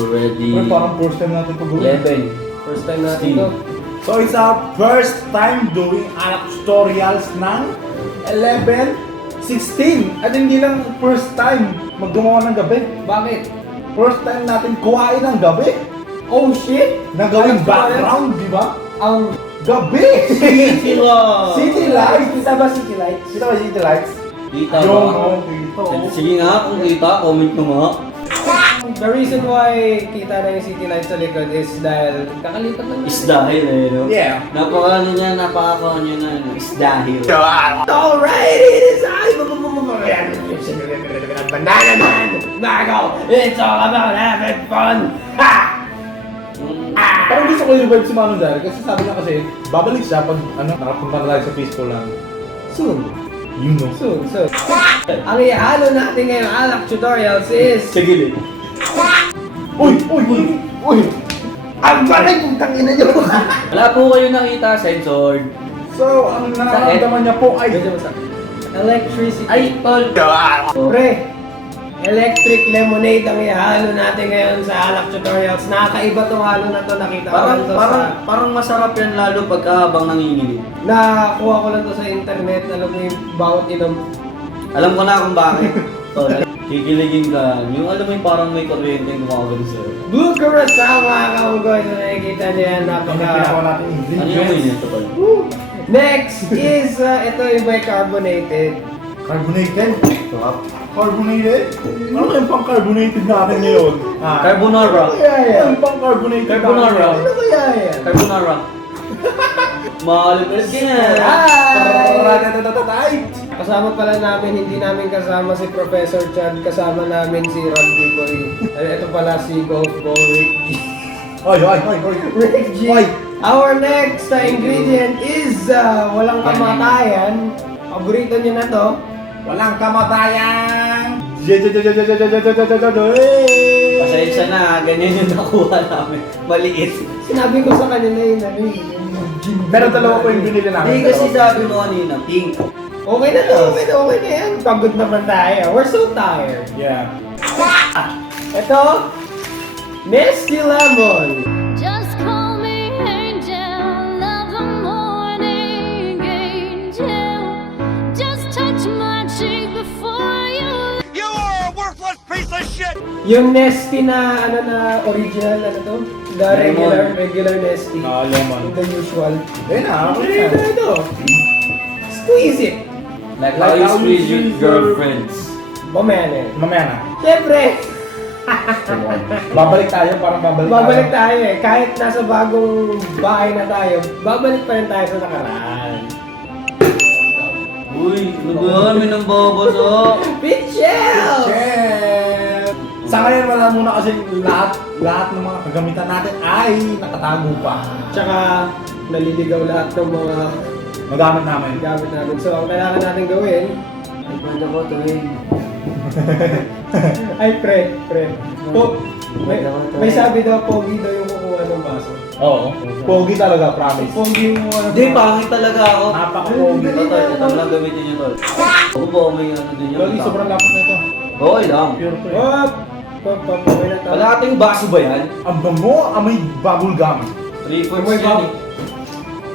already... Parang first time natin ito gawin. 11. First time natin to. So it's our first time doing Alak tutorials ng 11, 16. At hindi lang first time maggumawa ng gabi. Bakit? First time natin kuhain ng gabi. Oh shit! Nagawing background, di ba? Ang gabi! City Lights! City Lights! Kita ba City Lights? Kita ba City Lights? Kita Yung, ba? dito. Sige nga, kung kita, comment mo nga. The reason why kita na yung City Lights sa likod is dahil kakalipat lang Is dahil eh, no? Yeah. Napaka-ano niya, napaka-ano niya na, no? Is dahil. Alright, it is I! Banana man! Nago! It's all about having fun! Ha! Parang gusto ko yung vibe si Manong dahil kasi sabi niya kasi babalik siya pag nakapunta na tayo sa peaceful lang. Soon. You know. Soon. Ang ihalo natin ngayong Alak tutorials is... Sige, Uy! Ang balay kong tangina nyo! wala po kayo nakita, censored. So, ang nararamdaman niya po ay... Electricity. Ay, tol! Pre! Electric lemonade ang ihalo natin ngayon sa Alak tutorials. Nakakaiba tong halo na to. Nakita ko lang to Parang masarap yan lalo pagka habang nanginginig. Nakuha ko lang to sa internet. Alam mo yung bawat inom. Alam ko na kung bakit. Tol, kikiligin ka. Yung alam mo yung parang may kuryente yung gumagano sa'yo. Bloopers mga kaunggoy. So nakikita niyo yan. Pinakawa natin Ano yung yun ito, tol? Next is, ito yung may carbonated. Carbonated? Carbonated? Ano yung pang-carbonated natin ngayon? Carbonara. Ano kaya yan? Ano pang-carbonated Carbonara. Ano kaya yan? Carbonara. Mahalipin ka na. Ay! Kasama pala namin, hindi namin kasama si Professor Chad, kasama namin si Rob Diboy. Ito pala si Golf Ball Rick G. Rick G. Our next ingredient is walang kamatayan. Paborito niyo na to. Walang kamatayan! Pasensya na, ganyan yung nakuha namin. Maliit. Sinabi ko sa kanila yun, Pero dalawa po yung binili namin. Hindi kasi sabi mo kanina, pink. okay na to, okay na yan. Pagod naman tayo. We're so tired. Yeah. Ito, Nestea Lemon. Just call me angel of the morning, angel. Just touch my cheek before you. You are a worthless piece of shit! Yung Nestea na original, to? The Lemon. regular Nestea. Lemon. The usual. Ayun na, Ito. Squeeze it. Like how you squeeze your girlfriends. Mamaya Mamaya na. Siyempre, Babalik tayo, parang babalik tayo eh. Kahit nasa bagong bahay na tayo, babalik pa rin tayo sa nakaraan. Uy, ano may nang babasa? Pichel! Chef! Sa ngayon wala muna kasi lahat ng mga kagamitan natin ay nakatago pa. Tsaka, naliligaw lahat ng mga Magamit namin. gamit namin. So, ang kailangan natin gawin, Ay, paano ko to eh? ay pre. May sabi daw, pogi daw yung kukuha ng baso. Oo. Pogi talaga, promise. Pogi yung kukuha ng Hindi, pangit talaga ako. Napaka-pogi. Ito, tol. Ito lang gamitin nyo, tol. Ako ba, may ano din yun? Loli, sobrang lapot na ito. Okay lang. Pure to eh. Hop! Papapawin na tayo. Kalahating baso ba yan? Ang bango, amoy bubble gum. 3/4 yan eh.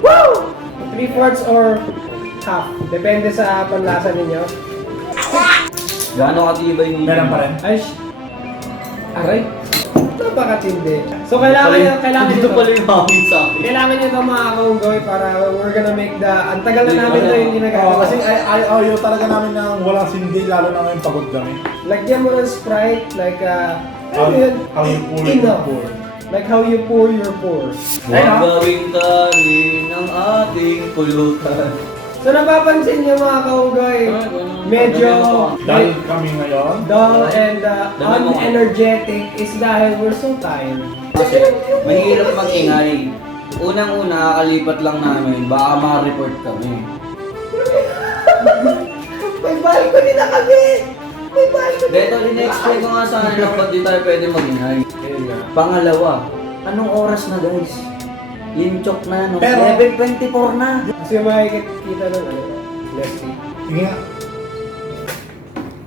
Woo! 3/4 or half. Depende sa panlasa ninyo. Gano'ng katibay yung Meron pa rin. Ay, aray. Napakatindi. So, kailangan Dito nyo pala yung hangin sa akin. Kailangan nyo ito mga kaunggoy para we're gonna make the... Ang tagal na namin ito hindi Oo, nagagawa. kasi ayaw talaga namin ng walang sindi, lalo na ngayon pagod kami. Lagyan mo ng Sprite, like, How ano yun? you pour it, Enough. pour. Like how you pour your pour. Huwag gawing tanin ang ating pulutan. So, napapansin nyo mga kaunggoy, medyo Dahil kami ngayon, dull and unenergetic is dahil we're so tired. Kasi mahirap mag-ingay. Unang-una, kakalipat lang namin, baka ma-report kami. May balcony na kami! May balcony Dito, in-explain ko nga sa kanila ba't di tayo pwede mag-ingay. Pangalawa, anong oras na guys? Yung chok na no? Pero- 11:24 na. Kasi makikita ng Nestea. sige nga.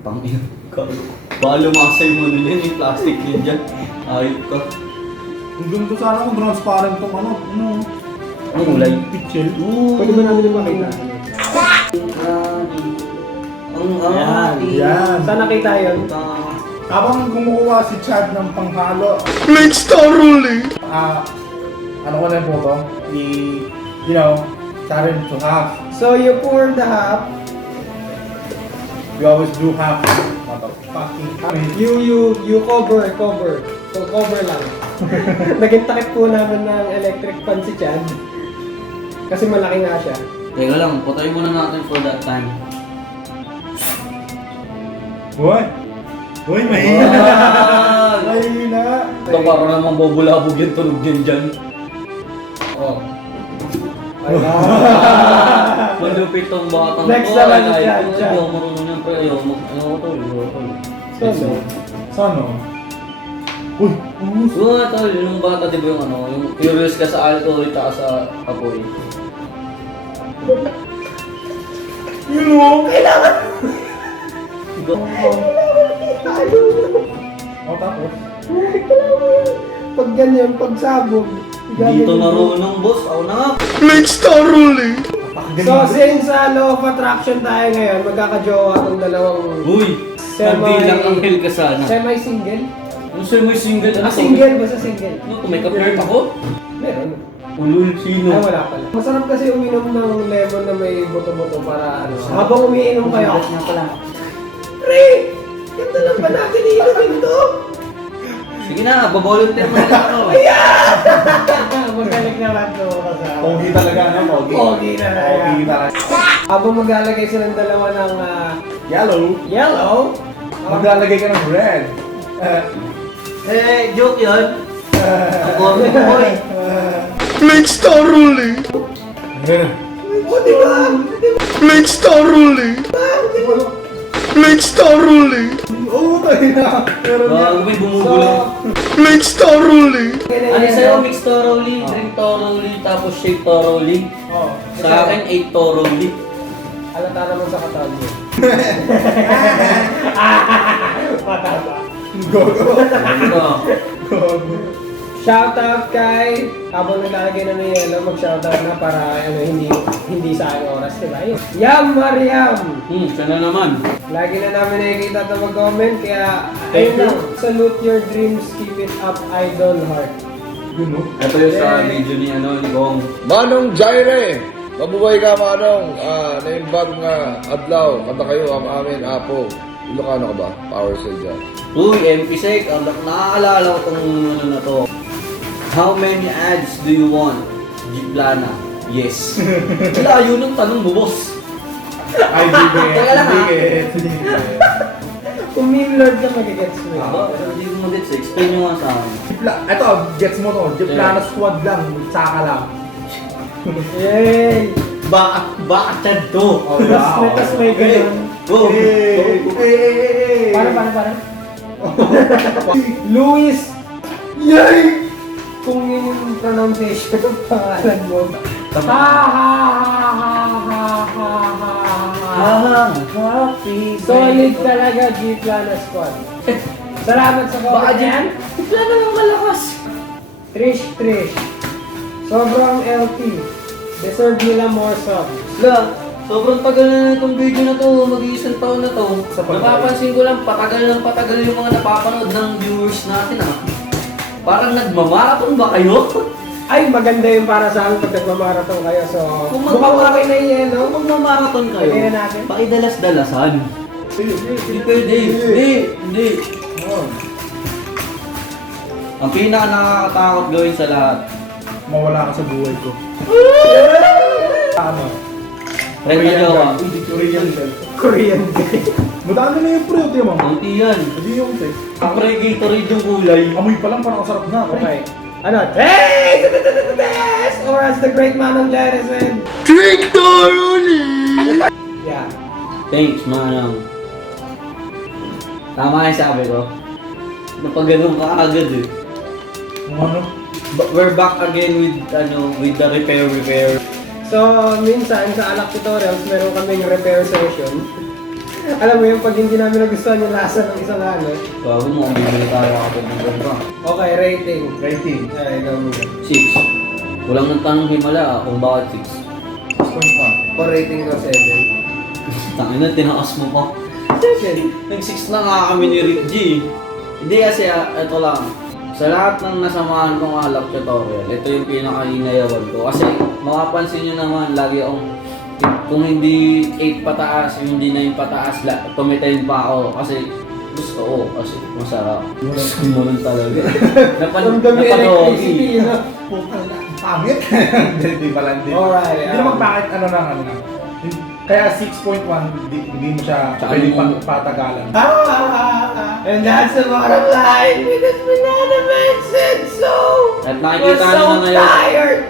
Pang-ina. Baka lumasay mo nila yung plastic din dyan. Ayop ka. Ang ganito sana kung transparent tong ano. Ang kulay. Pitchel. Pwede ba natin makita? Ang Yan. Saan nakita yun? Habang kumukuha si Chad ng panghalo, Let's start rolling. ano ko na yung photo? You know, cut it to half. So you pour the half. We always do half. Motherfucking You cover. So cover lang. Naging takip po namin ng electric fan si Chad. Kasi malaki nga siya. Teka lang, patayin muna natin for that time. Uy! Uy, mahina! Wag! Mahina! Ito para namang bubulabog yung tunog dyan. Oh. Malupit tong batang Next to. naman Ay, yan, ay, Chad. ayaw marunong yan, pre. Ayaw to. So, Uy! So, ito, yung bata, di ba yung ano, yung curious ka sa alcohol, tsaka sa apoy. You know! Oh, tapos? pag ganyan, pag sabog. Dito marunong, boss. Ako na nga. Let's start rolling. So, since law of attraction tayo ngayon, magkakajowa itong dalawang Uy! Nagbilang ang hell ka sana. semi-single. Ano sa'yo may single? Ano to? Single, basta single. Ano to? May ka-flirt ako? Meron. Ulul, sino? Ay, wala pala. Masarap kasi uminom ng lemon na may buto-buto para ano. Habang umiinom kayo. nga pala. Pre! Ganda lang ba natin iinumin to? Sige na, babolunteer mo na ako. Magaling naman to kasama. Pogi talaga, no? Pogi. Pogi na na yan. Pogi talaga. Habang maglalagay silang dalawa ng Yellow. yellow, Maglalagay ka ng red. Joke yun. Ako, boy. Let's start rolling. o diba? Let's start rolling. Let's start rolling. Oo, tayo na. Pero Bago may bumubulong. Let's start rolling. Ano sa'yo? Mix thoroughly, drink thoroughly, tapos shake thoroughly. Oh. Sa akin, 8 thoroughly. Halata naman sa katawan mo. Mataba. Gogo. Ano? Gogo. Shoutout kay, habang naglalagay na ng yellow, mag-shoutout na para ano, hindi sayang oras, diba? Yam Mariam! Sana naman. Lagi na namin nakikita ito mag-comment, kaya Thank ayun you. lang. Salute your dreams, keep it up, idol heart. You know? Ito yung sa video ni ni Cong. Manong Jireh! Mabuhay ka, Manong! Naimbag nga adlaw, kanta kayo ang amin, Apo. Ilocano ka ba? Power sa dyan. Uy, MP6, ang nakaalala ko tong ano na to. How many ads do you want? Gplana. Yes. Layo ng tanong mo, boss. I dig it. Teka lang, Dig it. Kung meme lord ka magigets mo. Aba, hindi ko mag-gets. Explain nyo nga sa akin. Ito, gets mo to. Gplanasquad lang. Saka lang. Yay! Baka chad to. Oh, Tas may ganun. Go. Hey! Para. Luis! Yay! Kung yun yung pronunciation ng pangalan mo. Happy. Solid talaga, Gplanasquad. Salamat sa Baka comment dyan. yan. Gplana lang malakas. Trish. Sobrang LT. Deserve nila more subs. La, sobrang tagal na itong video na to. Mag-iisang taon na to. Napapansin ko lang, patagal yung mga napapanood ng viewers natin ah. Parang nagmamarathon ba kayo? Ay, maganda yung para sa amin pag nagmamarathon kayo. So, Kung mukhang okay na yun, no? Kung magmamarathon kayo, Pwede na natin. pakidalas-dalasan. Hindi pwede. Hindi. Ang pinaka nakakatakot gawin sa lahat. Mawala ka sa buhay ko. Ano? Red na jowa. Korean girl. Korean guy. Madami na yung fruit yun, mama. Kunti yan. Hindi yung te. Ang pre-Gatorade yung kulay. Amoy pa lang parang kasarap na. Okay. Ano? Hey! The best! Or as the great Manong Jireh said. Drink thoroughly. Yeah. Thanks, Manong. Tama yung sabi ko. Napaganon ka agad eh. Kung ano? We're back again with the repair. So, minsan sa Alak tutorials, meron kaming repair session. Alam mo yung pag hindi namin nagustuhan yung lasa ng isang ano. Bago mo, ang bibili tayo kapag ng ganito. Okay, rating. Rating. Ay, ikaw muna. 6. Walang nang tanong himala kung bakit 6. 6.1. Ako rating ko 7. Tangina, tinakas mo pa. 7. Nag-6 na nga kami ni Rick G. Hindi kasi, ito lang. Sa lahat ng nasamahan kong alak tutorial, ito yung pinaka-hinayawan ko. Kasi makapansin nyo naman, lagi akong kung hindi 8 pataas, yung hindi 9 pataas, tumitain pa ako. Kasi gusto ko, kasi masarap. Gusto talaga. Damdami electricity, no? Putang na. Pangit. Hindi pala, hindi. Alright, Hindi naman bakit ano lang. Kaya 6.1, hindi mo siya pwede patagalan. And that's the bottom line because Banana Man said so. At We're nakikita nyo so na ngayon. tired.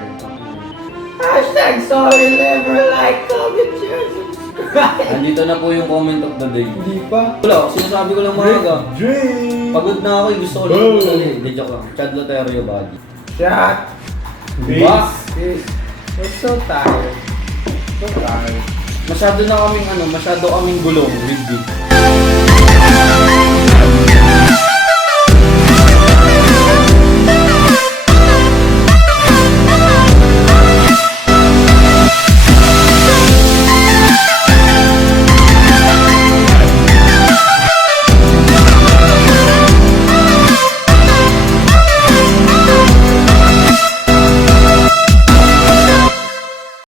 Hashtag sorry, never like, comment, share, subscribe. Andito na po yung comment of the day. Hindi pa. Wala, sinasabi ko lang maaga. Drink! Pagod na ako, gusto ko lang madali. Hindi, joke lang. Chad Loterio body. Shot. Diba? Peace. We're so tired. So tired. Masyado kaming gulong with